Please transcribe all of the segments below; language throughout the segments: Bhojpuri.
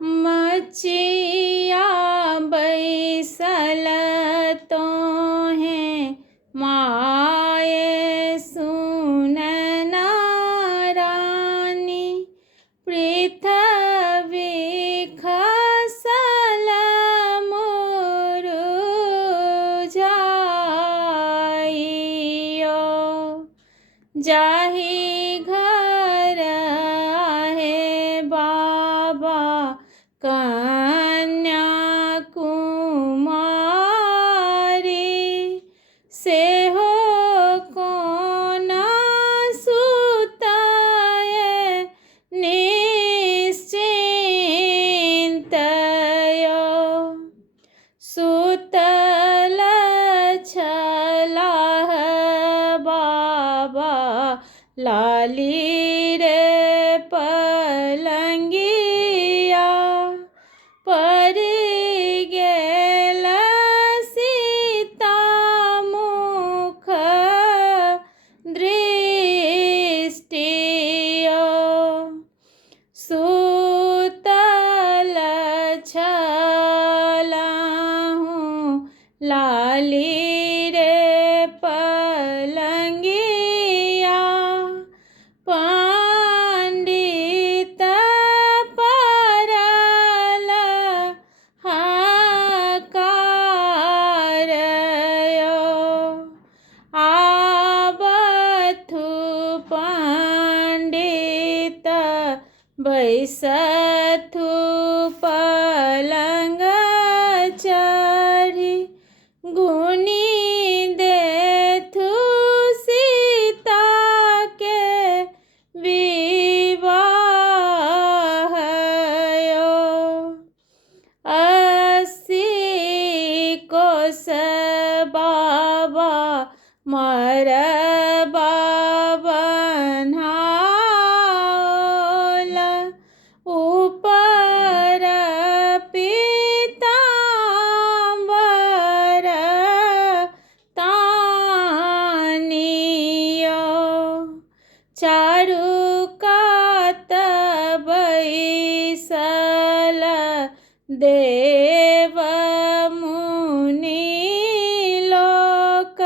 मचिया बैसल तो हैं माये सुनना रानी, पृथ्वी खसल मुरुझाइयो, जाहि घर आहे बाबा कन्या कुमारी, से हो कोना सुताय निश्चिंतयो, सुतल छलाह बाबा लाली रे पलंगिया, परि गेल सीता मुख दृष्टियो, सुतल छलाहूँ लाली रे पलंगिया, पंडित परल हकारयो, आबथु पंडित बैसथु पलंग चढ़ी, गुनी देथु सीता के विवाहयो, 80 कोस बाबा मरबा बन्हाओल, ऊपर पीताम्बर तानियो, चारु कात बैसल देव मुनि लोक,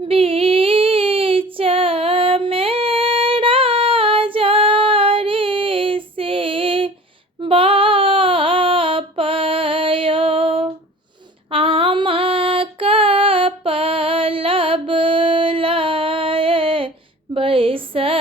बीच में राजा ऋषि बापयो, आमक पल्लव लाए बैसल